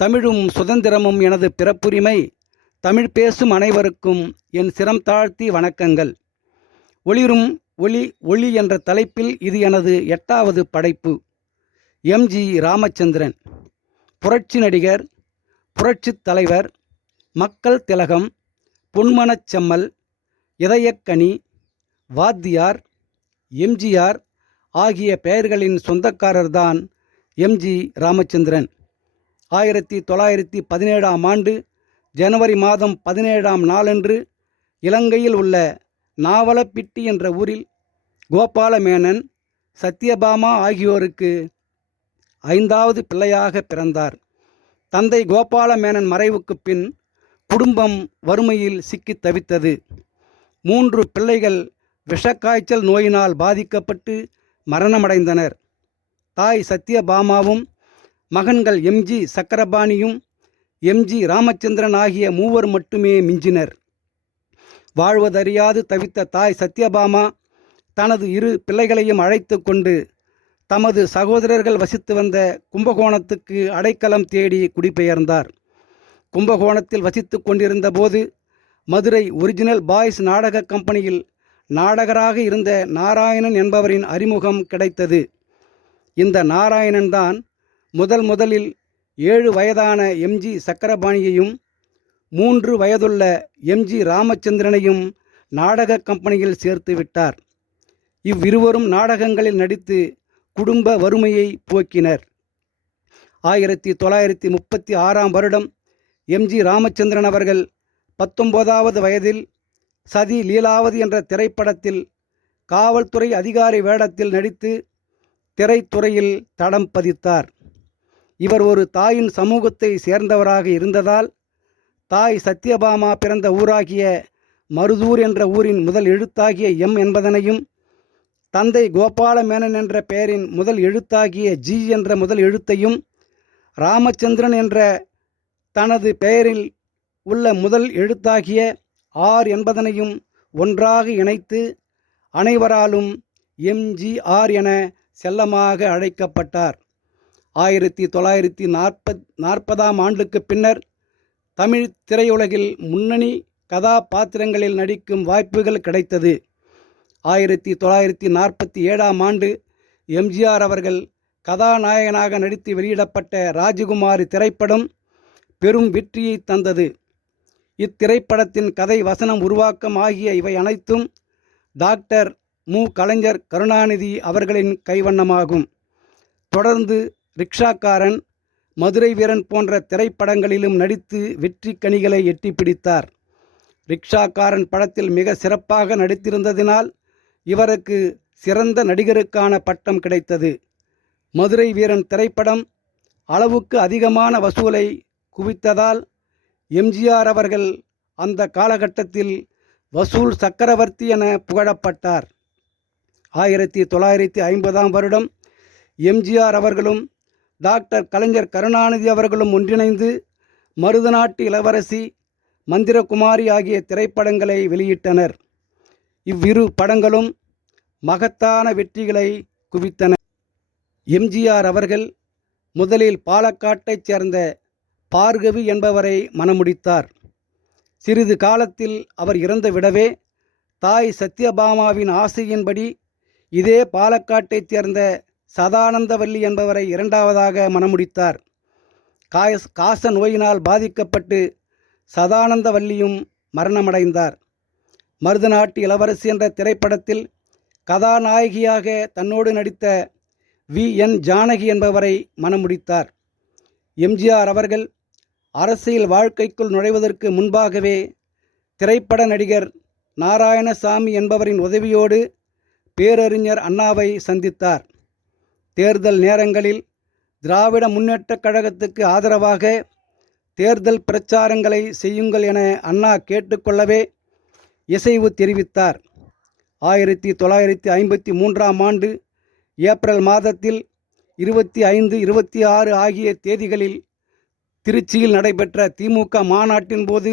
தமிழும் சுதந்திரமும் எனது பிறப்புரிமை. தமிழ் பேசும் அனைவருக்கும் என் சிரம் தாழ்த்தி வணக்கங்கள். ஒளிரும் ஒளி என்ற தலைப்பில் இது எனது 8வது படைப்பு. எம்.ஜி. ராமச்சந்திரன். புரட்சி நடிகர், புரட்சித் தலைவர், மக்கள் திலகம், பொன்மனச் செம்மல், இதயக்கனி, வாத்தியார், எம்ஜிஆர் ஆகிய பெயர்களின் சொந்தக்காரர்தான் எம்.ஜி. ராமச்சந்திரன். 1917ஆம் ஆண்டு ஜனவரி மாதம் 17ஆம் நாளன்று இலங்கையில் உள்ள நாவலப்பிட்டி என்ற ஊரில் கோபாலமேனன், சத்யபாமா ஆகியோருக்கு 5வது பிள்ளையாக பிறந்தார். தந்தை கோபாலமேனன் மறைவுக்கு பின் குடும்பம் வறுமையில் சிக்கித் தவித்தது. 3 பிள்ளைகள் விஷக்காய்ச்சல் நோயினால் பாதிக்கப்பட்டு மரணமடைந்தனர். தாய் சத்யபாமாவும் மகன்கள் எம்.ஜி. சக்கரபாணியும் எம்.ஜி. ராமச்சந்திரன் ஆகிய மூவர் மட்டுமே மிஞ்சினர். வாழ்வதறியாது தவித்த தாய் சத்யபாமா தனது 2 பிள்ளைகளையும் அழைத்து கொண்டு தமது சகோதரர்கள் வசித்து வந்த கும்பகோணத்துக்கு அடைக்கலம் தேடி குடிபெயர்ந்தார். கும்பகோணத்தில் வசித்து கொண்டிருந்த போது மதுரை ஒரிஜினல் பாய்ஸ் நாடக கம்பெனியில் நாடகராக இருந்த நாராயணன் என்பவரின் அறிமுகம் கிடைத்தது. இந்த நாராயணன் தான் முதலில் 7 வயதான எம்.ஜி. சக்கரபாணியையும் 3 வயதுள்ள எம்.ஜி. ராமச்சந்திரனையும் நாடக கம்பெனியில் சேர்த்து விட்டார். இவ்விருவரும் நாடகங்களில் நடித்து குடும்ப வறுமையை போக்கினர். 1936ஆம் வருடம் எம்.ஜி. ராமச்சந்திரன் அவர்கள் 19வது வயதில் சதி லீலாவதி என்ற திரைப்படத்தில் காவல்துறை அதிகாரி வேடத்தில் நடித்து திரைத்துறையில் தடம் பதித்தார். இவர் ஒரு தாயின் சமூகத்தை சேர்ந்தவராக இருந்ததால் தாய் சத்யபாமா பிறந்த ஊராகிய மருதூர் என்ற ஊரின் முதல் எழுத்தாகிய எம் என்பதனையும் தந்தை கோபாலமேனன் என்ற பெயரின் முதல் எழுத்தாகிய ஜி என்ற முதல் எழுத்தையும் ராமச்சந்திரன் என்ற தனது பெயரில் உள்ள முதல் எழுத்தாகிய ஆர் என்பதனையும் ஒன்றாக இணைத்து அனைவராலும் எம்.ஜி.ஆர் என செல்லமாக அழைக்கப்பட்டார். 1940ஆம் ஆண்டுக்கு பின்னர் தமிழ் திரையுலகில் முன்னணி கதாபாத்திரங்களில் நடிக்கும் வாய்ப்புகள் கிடைத்தது. 1947ஆம் ஆண்டு எம்.ஜி.ஆர் அவர்கள் கதாநாயகனாக நடித்து வெளியிடப்பட்ட ராஜகுமாரி திரைப்படம் பெரும் வெற்றியை தந்தது. இத்திரைப்படத்தின் கதை, வசனம், உருவாக்கம் ஆகிய இவை அனைத்தும் டாக்டர் மு. கலைஞர் கருணாநிதி அவர்களின் கைவண்ணமாகும். தொடர்ந்து ரிக்ஷாக்காரன், மதுரை வீரன் போன்ற திரைப்படங்களிலும் நடித்து வெற்றி கனிகளை எட்டி பிடித்தார். ரிக்ஷாக்காரன் படத்தில் மிக சிறப்பாக நடித்திருந்ததினால் இவருக்கு சிறந்த நடிகருக்கான பட்டம் கிடைத்தது. மதுரை வீரன் திரைப்படம் அளவுக்கு அதிகமான வசூலை குவித்ததால் எம்.ஜி.ஆர் அவர்கள் அந்த காலகட்டத்தில் வசூல் சக்கரவர்த்தி என புகழப்பட்டார். 1950ஆம் வருடம் எம்.ஜி.ஆர் அவர்களும் டாக்டர் கலைஞர் கருணாநிதி அவர்களும் ஒன்றிணைந்து மருதநாட்டு இளவரசி, மந்திரகுமாரி ஆகிய திரைப்படங்களை வெளியிட்டனர். இவ்விரு படங்களும் மகத்தான வெற்றிகளை குவித்தன. எம்.ஜி.ஆர் அவர்கள் முதலில் பாலக்காட்டைச் சேர்ந்த பார்கவி என்பவரை மணமுடித்தார். சிறிது காலத்தில் அவர் இறந்து விடவே தாய் சத்யபாமாவின் ஆசையின்படி இதே பாலக்காட்டைச் சேர்ந்த சதானந்தவல்லி என்பவரை 2வதாக மணமுடித்தார். காச நோயினால் பாதிக்கப்பட்டு சதானந்தவல்லியும் மரணமடைந்தார். மருதநாட்டு இளவரசி என்ற திரைப்படத்தில் கதாநாயகியாக தன்னோடு நடித்த வி.என். ஜானகி என்பவரை மணமுடித்தார். எம்.ஜி.ஆர் அவர்கள் அரசியல் வாழ்க்கைக்குள் நுழைவதற்கு முன்பாகவே திரைப்பட நடிகர் நாராயணசாமி என்பவரின் உதவியோடு பேரறிஞர் அண்ணாவை சந்தித்தார். தேர்தல் நேரங்களில் திராவிட முன்னேற்றக் கழகத்துக்கு ஆதரவாக தேர்தல் பிரச்சாரங்களை செய்யுங்கள் என அண்ணா கேட்டுக்கொள்ளவே இசைவு தெரிவித்தார். 1953ஆம் ஆண்டு ஏப்ரல் மாதத்தில் 25, 26 ஆகிய தேதிகளில் திருச்சியில் நடைபெற்ற திமுக மாநாட்டின் போது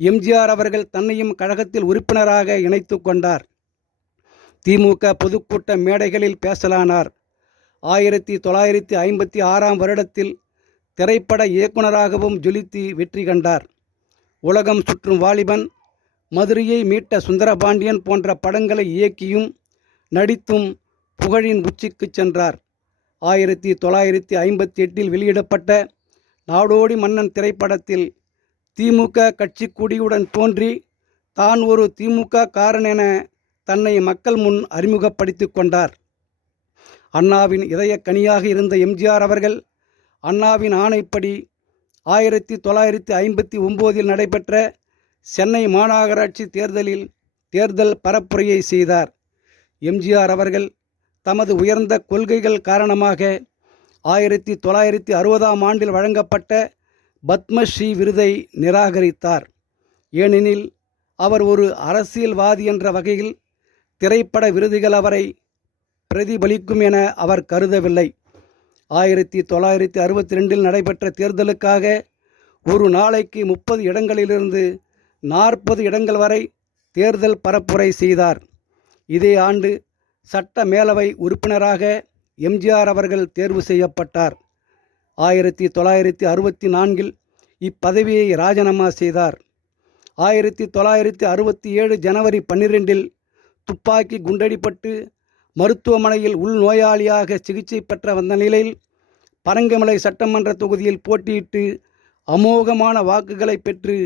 எம்.ஜி.ஆர் அவர்கள் தன்னையும் கழகத்தில் உறுப்பினராக இணைத்து கொண்டார். திமுக பொதுக்கூட்ட மேடைகளில் பேசலானார். 1956ஆம் வருடத்தில் திரைப்பட இயக்குனராகவும் ஜொலித்து வெற்றி கண்டார். உலகம் சுற்றும் வாலிபன், மதுரையை மீட்ட சுந்தரபாண்டியன் போன்ற படங்களை இயக்கியும் நடித்தும் புகழின் உச்சிக்கு சென்றார். 1958 வெளியிடப்பட்ட நாடோடி மன்னன் திரைப்படத்தில் திமுக கட்சி கொடியுடன் தோன்றி தான் ஒரு திமுக காரன் என தன்னை மக்கள் முன் அறிமுகப்படுத்திக் கொண்டார். அண்ணாவின் இதயக்கனியாக இருந்த எம்ஜிஆர் அவர்கள் அண்ணாவின் ஆணைப்படி 1959 நடைபெற்ற சென்னை மாநகராட்சி தேர்தலில் தேர்தல் பரப்புரையை செய்தார். எம்ஜிஆர் அவர்கள் தமது உயர்ந்த கொள்கைகள் காரணமாக 1960 வழங்கப்பட்ட பத்மஸ்ரீ விருதை நிராகரித்தார். ஏனெனில் அவர் ஒரு அரசியல்வாதி என்ற வகையில் திரைப்பட விருதுகள் அவரை பிரதிபலிக்கும் என அவர் கருதவில்லை. 1962 நடைபெற்ற தேர்தலுக்காக ஒரு நாளைக்கு 30 இடங்களிலிருந்து 40 இடங்கள் வரை தேர்தல் பரப்புரை செய்தார். இதே ஆண்டு சட்ட மேலவை உறுப்பினராக எம்ஜிஆர் அவர்கள் தேர்வு செய்யப்பட்டார். 1964 இப்பதவியை ராஜினாமா செய்தார். 1967 ஜனவரி 12 துப்பாக்கி குண்டடிப்பட்டு மருத்துவமனையில் உள்நோயாளியாக சிகிச்சை பெற்ற வந்த நிலையில் பரங்கிமலை சட்டமன்ற தொகுதியில் போட்டியிட்டு அமோகமான வாக்குகளை பெற்று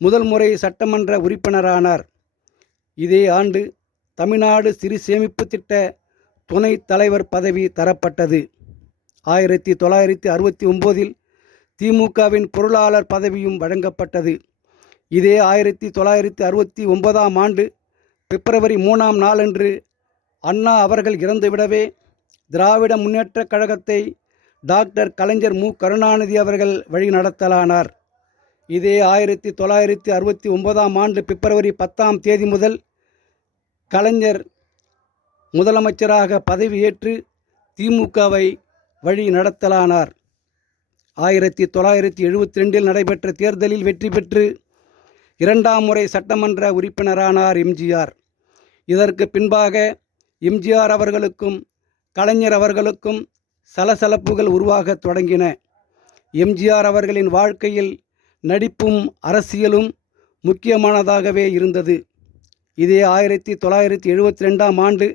முதல் முறை சட்டமன்ற உறுப்பினரானார். இதே ஆண்டு தமிழ்நாடு சிறு சேமிப்பு திட்ட துணைத் தலைவர் பதவி தரப்பட்டது. 1969 திமுகவின் பொருளாளர் பதவியும் வழங்கப்பட்டது. இதே 1969 பிப்ரவரி 3 அண்ணா அவர்கள் இறந்துவிடவே திராவிட முன்னேற்றக் கழகத்தை டாக்டர் கலைஞர் மு. கருணாநிதி அவர்கள் வழிநடத்தலானார். இதே 1969 பிப்ரவரி 10 முதல் கலைஞர் முதலமைச்சராக பதவியேற்று திமுகவை வழி நடத்தலானார். 1972 நடைபெற்ற தேர்தலில் வெற்றி பெற்று 2ஆம் முறை சட்டமன்ற உறுப்பினரானார் எம்ஜிஆர். இதற்கு பின்பாக எம்ஜிஆர் அவர்களுக்கும் கலைஞர் அவர்களுக்கும் சலசலப்புகள் உருவாகத் தொடங்கின. எம்ஜிஆர் அவர்களின் வாழ்க்கையில் நடிப்பும் அரசியலும் முக்கியமானதாகவே இருந்தது. இதே 1972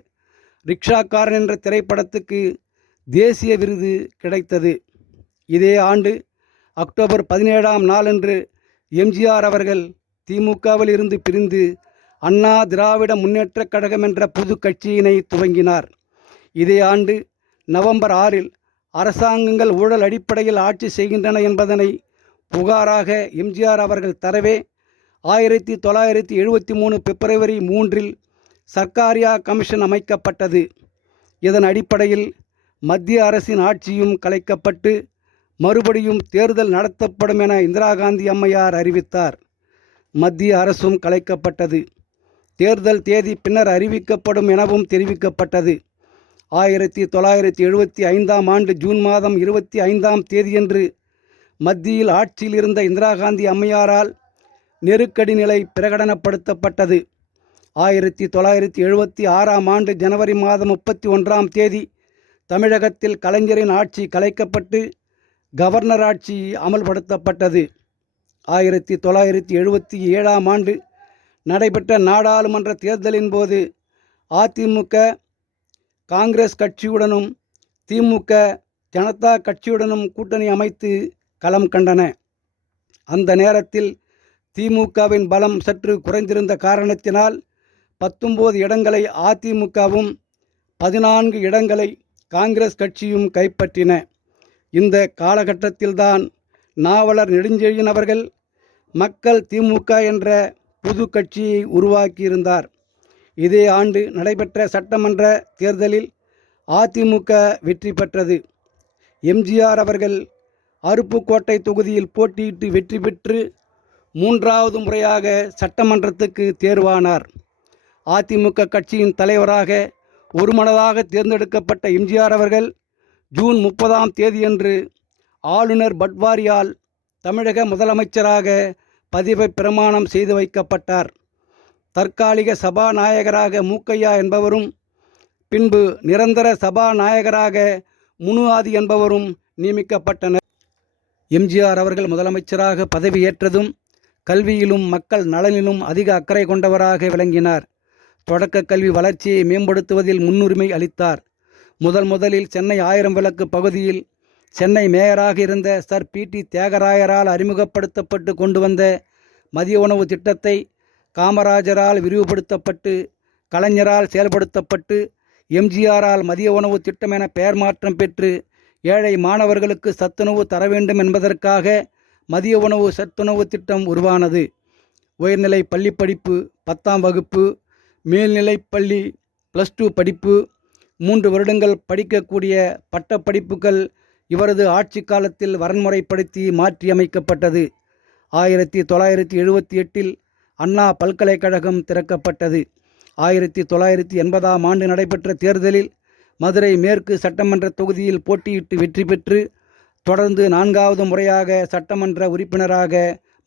ரிக்ஷாக்காரன் என்ற திரைப்படத்துக்கு தேசிய விருது கிடைத்தது. இதே ஆண்டு அக்டோபர் 17 எம்ஜிஆர் அவர்கள் திமுகவில் இருந்து பிரிந்து அண்ணா திராவிட முன்னேற்றக் கழகம் என்ற புது கட்சியினை துவங்கினார். இதே ஆண்டு நவம்பர் 6 அரசாங்கங்கள் ஊழல் அடிப்படையில் ஆட்சி செய்கின்றன என்பதனை புகாராக எம்ஜிஆர் அவர்கள் தரவே 1973 பிப்ரவரி 3 சர்க்காரியா கமிஷன் அமைக்கப்பட்டது. இதன் அடிப்படையில் மத்திய அரசின் ஆட்சியும் கலைக்கப்பட்டு மறுபடியும் தேர்தல் நடத்தப்படும் என இந்திரா காந்தி அம்மையார் அறிவித்தார். மத்திய அரசும் கலைக்கப்பட்டது. தேர்தல் தேதி பின்னர் அறிவிக்கப்படும் எனவும் தெரிவிக்கப்பட்டது. 1975 ஜூன் 25 மத்தியில் ஆட்சியில் இருந்த இந்திரா காந்தி அம்மையாரால் நெருக்கடி நிலை பிரகடனப்படுத்தப்பட்டது. 1976 ஜனவரி 31 தமிழகத்தில் கலைஞரின் ஆட்சி கலைக்கப்பட்டு கவர்னர் ஆட்சி அமல்படுத்தப்பட்டது. 1977 நடைபெற்ற நாடாளுமன்ற தேர்தலின் போது அதிமுக காங்கிரஸ் கட்சியுடனும் திமுக ஜனதா கட்சியுடனும் கூட்டணி அமைத்து களம் கண்டன. அந்த நேரத்தில் திமுகவின் பலம் சற்று குறைந்திருந்த காரணத்தினால் 19 இடங்களை அதிமுகவும் 14 இடங்களை காங்கிரஸ் கட்சியும் கைப்பற்றின. இந்த காலகட்டத்தில்தான் நாவலர் நெடுஞ்செழியன் அவர்கள் மக்கள் திமுக என்ற புது கட்சியை உருவாக்கியிருந்தார். இதே ஆண்டு நடைபெற்ற சட்டமன்ற தேர்தலில் அதிமுக வெற்றி பெற்றது. எம்ஜிஆர் அவர்கள் அருப்புக்கோட்டை தொகுதியில் போட்டியிட்டு வெற்றி பெற்று 3வது முறையாக சட்டமன்றத்துக்கு தேர்வானார். அதிமுக கட்சியின் தலைவராக ஒருமனதாக தேர்ந்தெடுக்கப்பட்ட எம்ஜிஆர் அவர்கள் ஜூன் 30 ஆளுநர் பட்வாரியால் தமிழக முதலமைச்சராக பதவி பிரமாணம் செய்து வைக்கப்பட்டார். தற்காலிக சபாநாயகராக மூக்கையா என்பவரும் பின்பு நிரந்தர சபாநாயகராக முனுஆதி என்பவரும் நியமிக்கப்பட்டனர். எம்ஜிஆர் அவர்கள் முதலமைச்சராக பதவியேற்றதும் கல்வியிலும் மக்கள் நலனிலும் அதிக அக்கறை கொண்டவராக விளங்கினார். தொடக்க கல்வி வளர்ச்சியை மேம்படுத்துவதில் முன்னுரிமை அளித்தார். முதலில் சென்னை 1000 விளக்கு பகுதியில் சென்னை மேயராக இருந்த சர் பி.டி. தியாகராயரால் அறிமுகப்படுத்தப்பட்டு கொண்டு வந்த மதிய உணவு திட்டத்தை காமராஜரால் விரிவுபடுத்தப்பட்டு கலைஞரால் செயல்படுத்தப்பட்டு எம்ஜிஆரால் மதிய உணவு திட்டம் என பெயர் மாற்றம் பெற்று ஏழை மாணவர்களுக்கு சத்துணவு தர வேண்டும் என்பதற்காக மதிய உணவு சத்துணவு திட்டம் உருவானது. உயர்நிலை பள்ளி படிப்பு 10ஆம் வகுப்பு, மேல்நிலைப் பள்ளி +2 படிப்பு, 3 வருடங்கள் படிக்கக்கூடிய பட்டப்படிப்புகள் இவரது ஆட்சி காலத்தில் வரன்முறைப்படுத்தி மாற்றியமைக்கப்பட்டது. 1978இல் அண்ணா பல்கலைக்கழகம் திறக்கப்பட்டது. 1980ஆம் ஆண்டு நடைபெற்ற தேர்தலில் மதுரை மேற்கு சட்டமன்ற தொகுதியில் போட்டியிட்டு வெற்றி பெற்று தொடர்ந்து 4வது முறையாக சட்டமன்ற உறுப்பினராக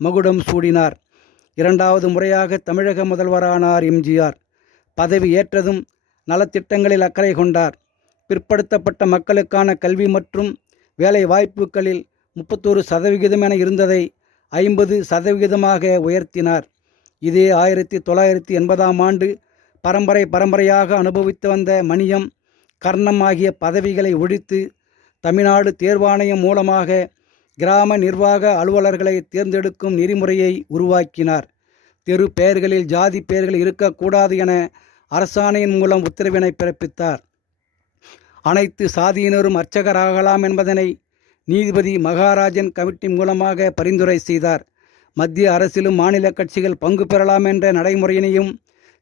மகுடம் சூடினார். 2வது முறையாக தமிழக முதல்வரானார் எம்ஜிஆர். பதவி ஏற்றதும் நலத்திட்டங்களில் அக்கறை கொண்டார். பிற்படுத்தப்பட்ட மக்களுக்கான கல்வி மற்றும் வேலை வாய்ப்புகளில் 31% என இருந்ததை 50% உயர்த்தினார். இதே 1980ஆம் ஆண்டு பரம்பரையாக அனுபவித்து வந்த மணியம், கர்ணம் ஆகிய பதவிகளை ஒழித்து தமிழ்நாடு தேர்வாணையம் மூலமாக கிராம நிர்வாக அலுவலர்களை தேர்ந்தெடுக்கும் நெறிமுறையை உருவாக்கினார். தெரு பெயர்களில் ஜாதி பெயர்கள் இருக்கக்கூடாது என அரசாணையின் மூலம் உத்தரவினை பிறப்பித்தார். அனைத்து சாதியினரும் அர்ச்சகராகலாம் என்பதனை நீதிபதி மகாராஜன் கமிட்டி மூலமாக பரிந்துரை செய்தார். மத்திய அரசிலும் மாநில கட்சிகள் பங்கு பெறலாம் என்ற நடைமுறையினையும்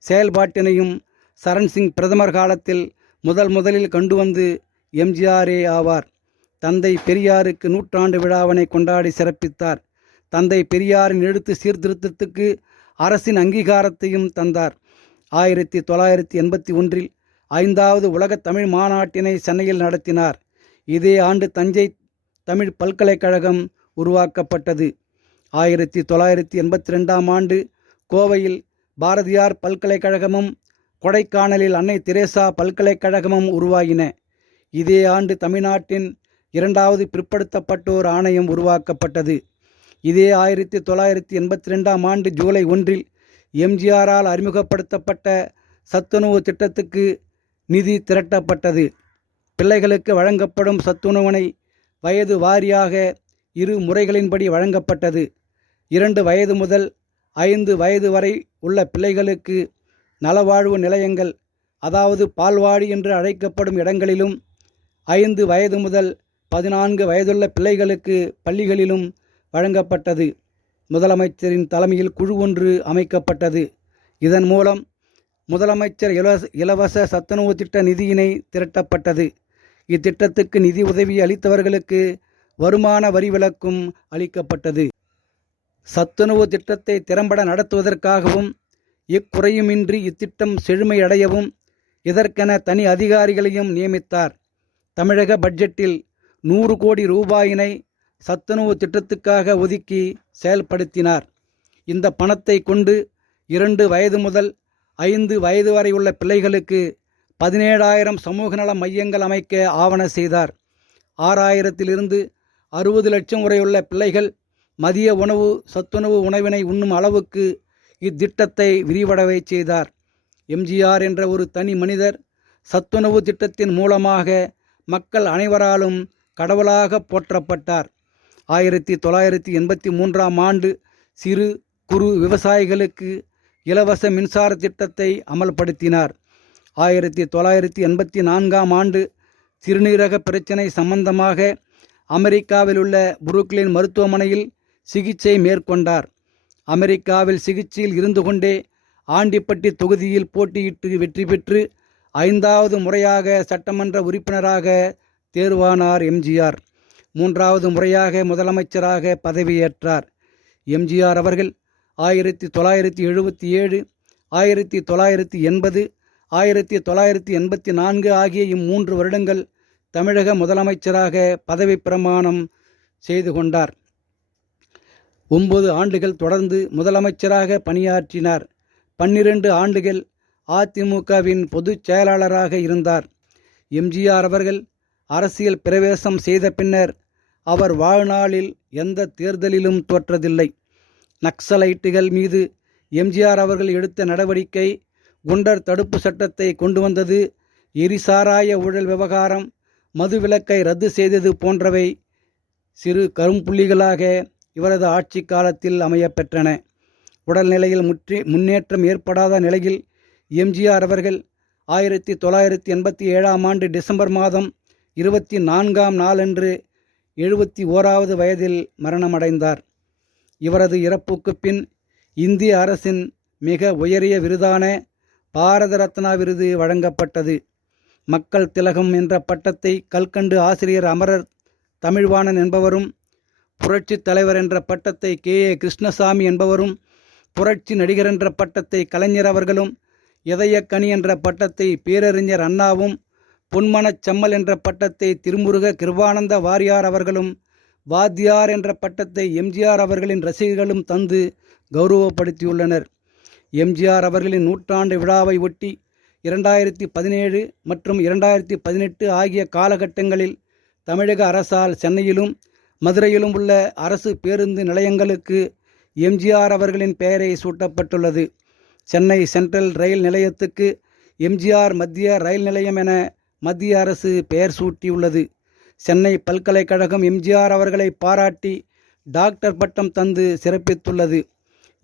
செயல்பாட்டினையும் சரண்சிங் பிரதமர் காலத்தில் முதலில் கண்டு வந்து எம்ஜிஆரே ஆவார். தந்தை பெரியாருக்கு 100ஆண்டு விழாவினை கொண்டாடி சிறப்பித்தார். தந்தை பெரியாரின் எழுத்து சீர்திருத்தத்துக்கு அரசின் அங்கீகாரத்தையும் தந்தார். 1981இல் 5வது உலக தமிழ் மாநாட்டினை சென்னையில் நடத்தினார். இதே ஆண்டு தஞ்சை தமிழ் பல்கலைக்கழகம் உருவாக்கப்பட்டது. 1982ஆம் ஆண்டு கோவையில் பாரதியார் பல்கலைக்கழகமும் கொடைக்கானலில் அன்னை தெரேசா பல்கலைக்கழகமும் உருவாகின. இதே ஆண்டு தமிழ்நாட்டின் 2வது பிற்படுத்தப்பட்டோர் ஆணையம் உருவாக்கப்பட்டது. இதே 1982ஆம் ஆண்டு ஜூலை 1இல் எம்ஜிஆரால் அறிமுகப்படுத்தப்பட்ட சத்துணவு திட்டத்துக்கு நிதி திரட்டப்பட்டது. பிள்ளைகளுக்கு வழங்கப்படும் சத்துணவினை வயது வாரியாக 2 முறைகளின்படி வழங்கப்பட்டது. 2 வயது முதல் 5 வயது வரை உள்ள பிள்ளைகளுக்கு நலவாழ்வு நிலையங்கள், அதாவது பால்வாடி என்று அழைக்கப்படும் இடங்களிலும், 5 வயது முதல் 14 வயதுள்ள பிள்ளைகளுக்கு பள்ளிகளிலும் வழங்கப்பட்டது. முதலமைச்சரின் தலைமையில் குழு ஒன்று அமைக்கப்பட்டது. இதன் மூலம் முதலமைச்சர் இலவச சத்துணவு திட்ட நிதியினை திரட்டப்பட்டது. இத்திட்டத்துக்கு நிதி உதவி அளித்தவர்களுக்கு வருமான வரி விலக்கும் அளிக்கப்பட்டது. சத்துணவு திட்டத்தை திறம்பட நடத்துவதற்காகவும் எக்குறையுமின்றி இத்திட்டம் செழுமையடையவும் இதற்கென தனி அதிகாரிகளையும் நியமித்தார். தமிழக பட்ஜெட்டில் 100 கோடி ரூபாயினை சத்துணவு திட்டத்துக்காக ஒதுக்கி செயல்படுத்தினார். இந்த பணத்தை கொண்டு 2 வயது முதல் 5 வயது வரை உள்ள பிள்ளைகளுக்கு 17,000 சமூக நல மையங்கள் அமைக்க ஆவண செய்தார். 6,000 60 லட்சம் வரையுள்ள பிள்ளைகள் மதிய உணவு சத்துணவு உணவினை உண்ணும் அளவுக்கு இத்திட்டத்தை விரிவடை செய்தார். எம்ஜிஆர் என்ற ஒரு தனி மனிதர் சத்துணவு திட்டத்தின் மூலமாக மக்கள் அனைவராலும் கடவுளாக போற்றப்பட்டார். 1983ஆம் ஆண்டு சிறு குறு விவசாயிகளுக்கு இலவச மின்சார திட்டத்தை அமல்படுத்தினார். 1984ஆம் ஆண்டு சிறுநீரக பிரச்சினை சம்பந்தமாக அமெரிக்காவில் உள்ள புரூக்ளின் மருத்துவமனையில் சிகிச்சை மேற்கொண்டார். அமெரிக்காவில் சிகிச்சையில் இருந்து கொண்டே ஆண்டிப்பட்டி தொகுதியில் போட்டியிட்டு வெற்றி பெற்று 5வது முறையாக சட்டமன்ற உறுப்பினராக தேர்வானார் எம்ஜிஆர். 3வது முறையாக முதலமைச்சராக பதவியேற்றார். எம்ஜிஆர் அவர்கள் 1977, 1980, 1984 ஆகிய 3 வருடங்கள் தமிழக முதலமைச்சராக பதவி பிரமாணம் செய்து கொண்டார். 9 ஆண்டுகள் தொடர்ந்து முதலமைச்சராக பணியாற்றினார். 12 ஆண்டுகள் அதிமுகவின் பொதுச் செயலாளராக இருந்தார். எம்ஜிஆர் அவர்கள் அரசியல் பிரவேசம் செய்த பின்னர் அவர் வாழ்நாளில் எந்த தேர்தலிலும் தோற்றதில்லை. நக்சலைட்டுகள் மீது எம்ஜிஆர் அவர்கள் எடுத்த நடவடிக்கை, குண்டர் தடுப்பு சட்டத்தை கொண்டு வந்தது, எரிசாராய ஊழல் விவகாரம், மதுவிலக்கை ரத்து செய்தது போன்றவை சிறு கரும்புள்ளிகளாக இவரது ஆட்சி காலத்தில் அமையப்பெற்றன. உடல்நிலையில் முன்னேற்றம் ஏற்படாத நிலையில் எம்ஜிஆர் அவர்கள் 1987ஆம் ஆண்டு டிசம்பர் மாதம் 24ஆம் நாளன்று 71வது வயதில் மரணமடைந்தார். இவரது இறப்புக்கு பின் இந்திய அரசின் மிக உயரிய விருதான பாரத ரத்னா விருது வழங்கப்பட்டது. மக்கள் திலகம் என்ற பட்டத்தை கல்கண்டு ஆசிரியர் அமரர் தமிழ்வாணன் என்பவரும், புரட்சி தலைவர் என்ற பட்டத்தை KA கிருஷ்ணசாமி என்பவரும், புரட்சி நடிகர் என்ற பட்டத்தை கலைஞர் அவர்களும், இதயக்கனி என்ற பட்டத்தை பேரறிஞர் அண்ணாவும், பொன்மனச் செம்மல் என்ற பட்டத்தை திருமுருக கிருபானந்த வாரியார் அவர்களும், வாத்தியார் என்ற பட்டத்தை எம்ஜிஆர் அவர்களின் ரசிகர்களும் தந்து கௌரவப்படுத்தியுள்ளனர். எம்ஜிஆர் அவர்களின் நூற்றாண்டு விழாவை ஒட்டி 2017 மற்றும் 2018 ஆகிய காலகட்டங்களில் தமிழக அரசால் சென்னையிலும் மதுரையிலும் உள்ள அரசு பேருந்து நிலையங்களுக்கு எம்ஜிஆர் அவர்களின் பெயரை சூட்டப்பட்டுள்ளது. சென்னை சென்ட்ரல் ரயில் நிலையத்துக்கு எம்ஜிஆர் மத்திய ரயில் நிலையம் என மத்திய அரசு பெயர் சூட்டியுள்ளது. சென்னை பல்கலைக்கழகம் எம்ஜிஆர் அவர்களை பாராட்டி டாக்டர் பட்டம் தந்து சிறப்பித்துள்ளது.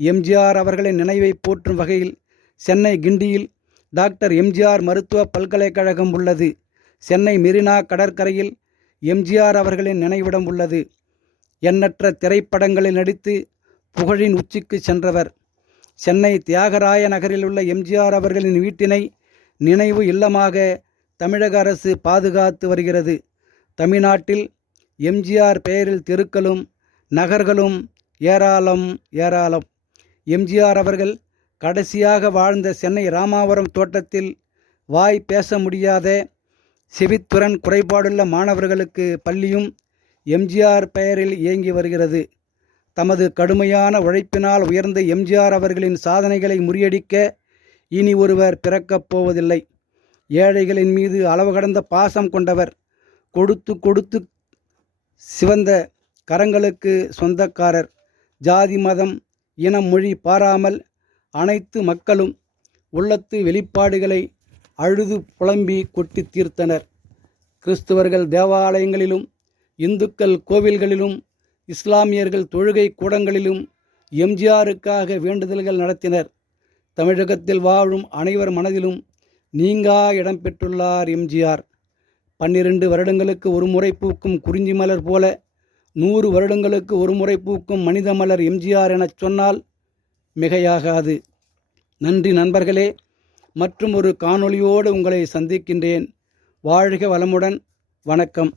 எம்ஜிஆர் அவர்களின் நினைவை போற்றும் வகையில் சென்னை கிண்டியில் டாக்டர் எம்ஜிஆர் மருத்துவ பல்கலைக்கழகம் உள்ளது. சென்னை மெரினா கடற்கரையில் எம்ஜிஆர் அவர்களின் நினைவிடம் உள்ளது. எண்ணற்ற திரைப்படங்களில் நடித்து புகழின் உச்சிக்கு சென்றவர். சென்னை தியாகராய நகரில் உள்ள எம்ஜிஆர் அவர்களின் வீட்டினை நினைவு இல்லமாக தமிழக அரசு பாதுகாத்து வருகிறது. தமிழ்நாட்டில் எம்ஜிஆர் பெயரில் தெருக்களும் நகர்களும் ஏராளம் ஏராளம். எம்ஜிஆர் அவர்கள் கடைசியாக வாழ்ந்த சென்னை ராமாவரம் தோட்டத்தில் வாய் பேச முடியாத செவித்திறன் குறைபாடுள்ள மாணவர்களுக்கு பள்ளியும் எம்ஜிஆர் பெயரில் இயங்கி வருகிறது. தமது கடுமையான உழைப்பினால் உயர்ந்த எம்ஜிஆர் அவர்களின் சாதனைகளை முறியடிக்க இனி ஒருவர் பிறக்கப் போவதில்லை. ஏழைகளின் மீது அளவு கடந்த பாசம் கொண்டவர். கொடுத்து கொடுத்து சிவந்த கரங்களுக்கு சொந்தக்காரர். ஜாதி மதம் இனம் மொழி பாராமல் அனைத்து மக்களும் உள்ளத்து வெளிப்பாடுகளை அழுது புலம்பி கொட்டி தீர்த்தனர். கிறிஸ்துவர்கள் தேவாலயங்களிலும், இந்துக்கள் கோவில்களிலும், இஸ்லாமியர்கள் தொழுகை கூடங்களிலும் எம்ஜிஆருக்காக வேண்டுதல்கள் நடத்தினர். தமிழகத்தில் வாழும் அனைவர் மனதிலும் நீங்கா இடம் பெற்றுள்ளார் எம்ஜிஆர். 12 வருடங்களுக்கு ஒரு முறை பூக்கும் குறிஞ்சி மலர் போல 100 வருடங்களுக்கு ஒரு முறை பூக்கும் மனித மலர் எம்ஜிஆர் எனச் சொன்னால் மிகையாகாது. நன்றி நண்பர்களே. மற்றும் ஒரு காணொளியோடு உங்களை சந்திக்கின்றேன். வாழ்க வளமுடன். வணக்கம்.